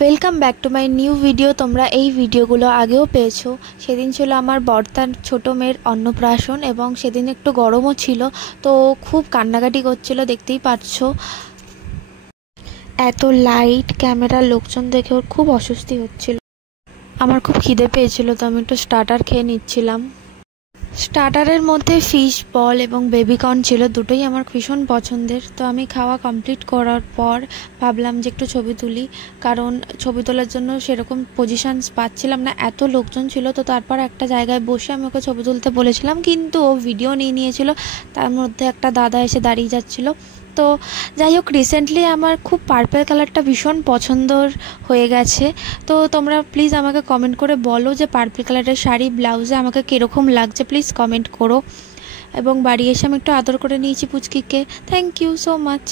Welcome back to my new video. তোমরা এই ভিডিওগুলো আগেও পেয়েছো। সেদিন ছিল আমার বর্তার ছোটো মেয়ের অন্নপ্রাশন এবং সেদিন একটু গরমও ছিল, তো খুব কান্নাকাটি করছিল, দেখতেই পাচ্ছ। এত লাইট ক্যামেরার লোকজন দেখে ওর খুব অস্বস্তি হচ্ছিল। আমার খুব খিদে পেয়েছিল, তো আমি একটু স্টার্টার খেয়ে নিচ্ছিলাম। স্টার্টারের মধ্যে ফিশ বল এবং বেবিকর্ন ছিল, দুটোই আমার ভীষণ পছন্দের। তো আমি খাওয়া কমপ্লিট করার পর ভাবলাম যে একটু ছবি তুলি, কারণ ছবি তোলার জন্য সেরকম পজিশানস পাচ্ছিলাম না, এত লোকজন ছিল। তো তারপর একটা জায়গায় বসে আমি ওকে ছবি তুলতে বলেছিলাম, কিন্তু ও ভিডিও নিয়ে নিয়েছিল। তার মধ্যে একটা দাদা এসে দাঁড়িয়ে যাচ্ছিলো। তো যাই হোক, রিসেন্টলি আমার খুব পার্পল কালারটা ভীষণ পছন্দর হয়ে গেছে। তো তোমরা প্লিজ আমাকে কমেন্ট করে বলো যে পার্পল কালারের শাড়ি ব্লাউজে আমাকে কীরকম লাগছে, প্লিজ কমেন্ট করো। এবং বাড়ি এসে আমি একটু আদর করে নিয়েছি পুচকিকে। Thank you so much.